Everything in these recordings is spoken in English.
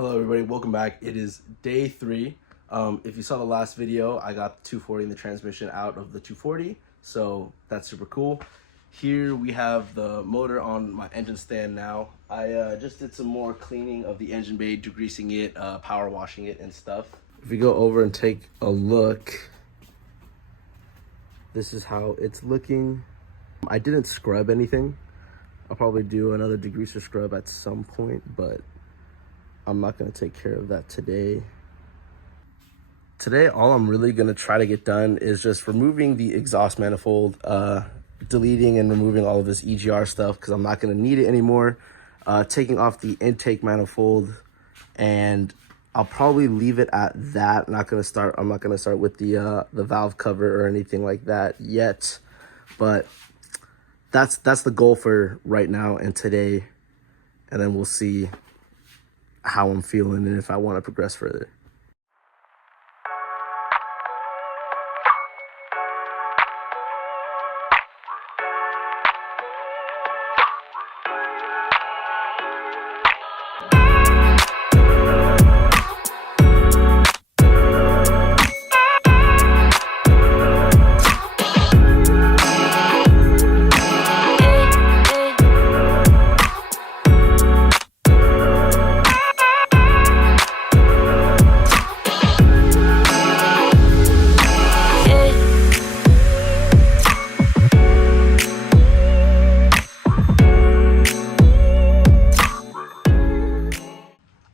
Hello everybody, welcome back. It is day 3. If you saw the last video, I got the 240 and the transmission out of the 240, so that's super cool. Here we have the motor on my engine stand now. I just did some more cleaning of the engine bay, degreasing it, power washing it and stuff. If we go over and take a look, this is how it's looking. I didn't scrub anything. I'll probably do another degreaser scrub at some point, but I'm not gonna take care of that today. Today, all I'm really gonna try to get done is just removing the exhaust manifold, deleting and removing all of this EGR stuff because I'm not gonna need it anymore. Taking off the intake manifold, and I'll probably leave it at that. I'm not gonna start with the valve cover or anything like that yet, but that's the goal for right now and today, and then we'll see how I'm feeling and if I want to progress further.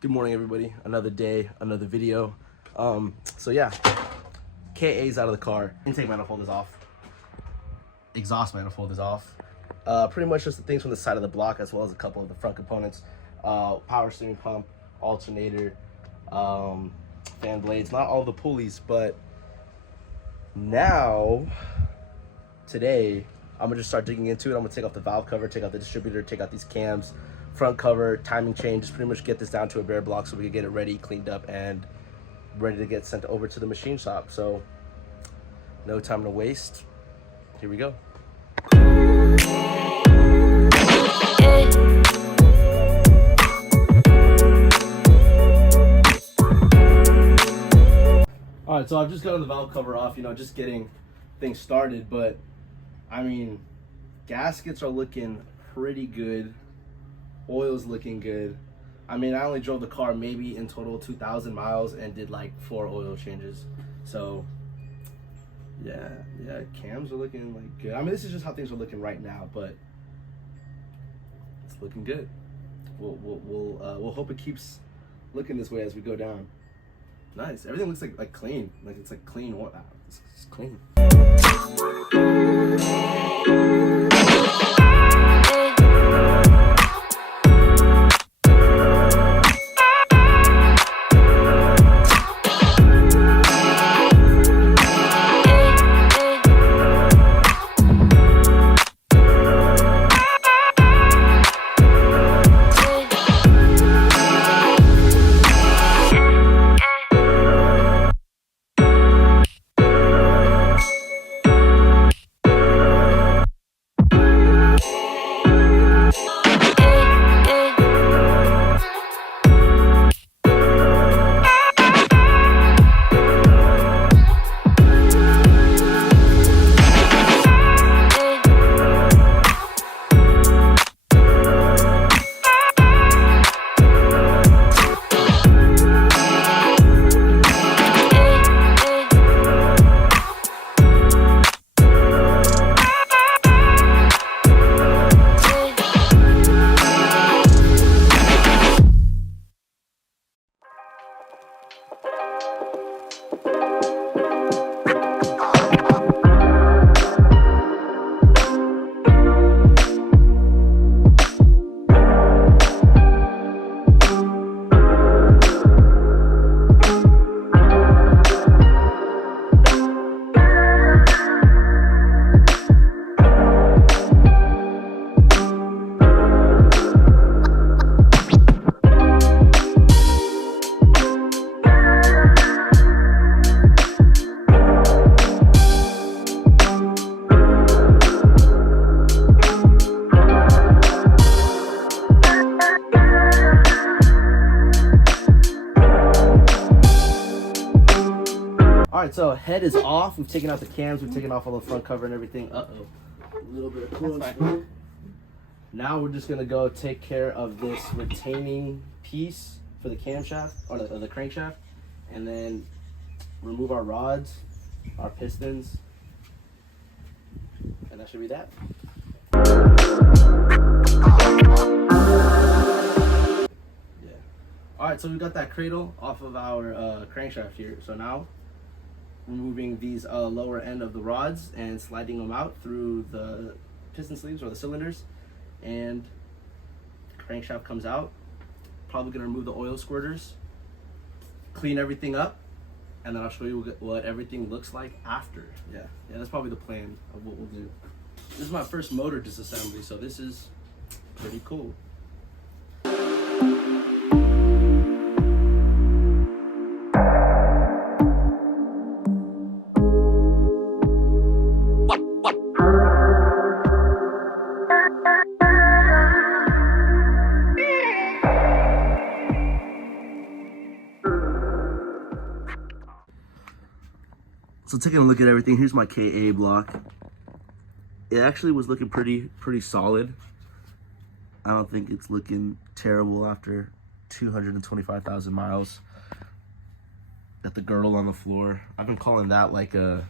Good morning, everybody. Another day, another video. So yeah, KA's out of the car. Intake manifold is off. Exhaust manifold is off. Pretty much just the things from the side of the block, as well as a couple of the front components. Power steering pump, alternator, fan blades, not all the pulleys, but now, today, I'm gonna just start digging into it. I'm gonna take off the valve cover, take out the distributor, take out these cams, front cover, timing chain, just pretty much get this down to a bare block so we can get it ready, cleaned up, and ready to get sent over to the machine shop. So no time to waste. Here we go. All right, so I've just gotten the valve cover off, just getting things started, but I mean, gaskets are looking pretty good. Oil's looking good. I mean, I only drove the car maybe in total 2,000 miles and did like 4 oil changes. So yeah, cams are looking like good. I mean, this is just how things are looking right now, but it's looking good. We'll hope it keeps looking this way as we go down. Nice. Everything looks like clean. Like it's like clean oil. It's clean. right, so head is off. We've taken out the cams. We've taken off all the front cover and everything. Uh-oh. A little bit of coolant. Now we're just gonna go take care of this retaining piece for the camshaft, or the crankshaft, and then remove our rods, our pistons, and that should be that. Yeah. All right, so we got that cradle off of our crankshaft here. So now, removing these lower end of the rods and sliding them out through the piston sleeves or the cylinders, and the crankshaft comes out. Probably gonna remove the oil squirters, clean everything up, and then I'll show you what everything looks like after. Yeah, that's probably the plan of what we'll do. This is my first motor disassembly, so this is pretty cool. So taking a look at everything, here's my KA block. It actually was looking pretty solid. I don't think it's looking terrible after 225,000 miles. Got the girdle on the floor. I've been calling that like a,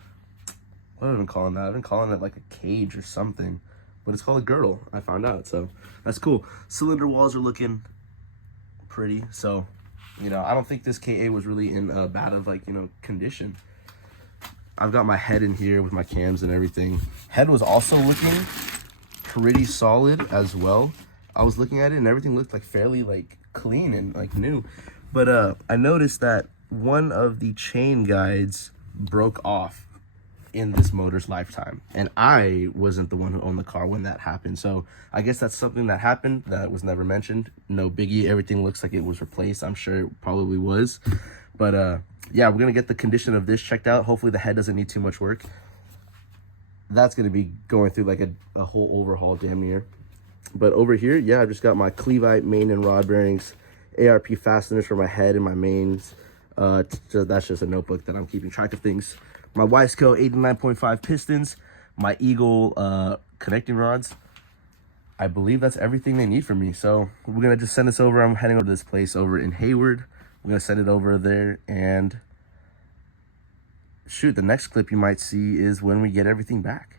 what have I been calling that? I've been calling it like a cage or something, but it's called a girdle, I found out, so that's cool. Cylinder walls are looking pretty, so, you know, I don't think this KA was really in bad of like, you know, condition. I've got my head in here with my cams and everything. Head was also looking pretty solid as well. I was looking at it and everything looked like fairly like clean and like new. But I noticed that one of the chain guides broke off in this motor's lifetime. And I wasn't the one who owned the car when that happened. So I guess that's something that happened that was never mentioned. No biggie, everything looks like it was replaced. I'm sure it probably was. But yeah, we're gonna get the condition of this checked out. Hopefully the head doesn't need too much work. That's gonna be going through like a whole overhaul damn near. But over here, yeah, I've just got my Cleveite main and rod bearings, ARP fasteners for my head and my mains. So that's just a notebook that I'm keeping track of things. My Wiseco 89.5 pistons, my Eagle connecting rods. I believe that's everything they need from me. So we're gonna just send this over. I'm heading over to this place over in Hayward. We're gonna send it over there, and shoot, the next clip you might see is when we get everything back.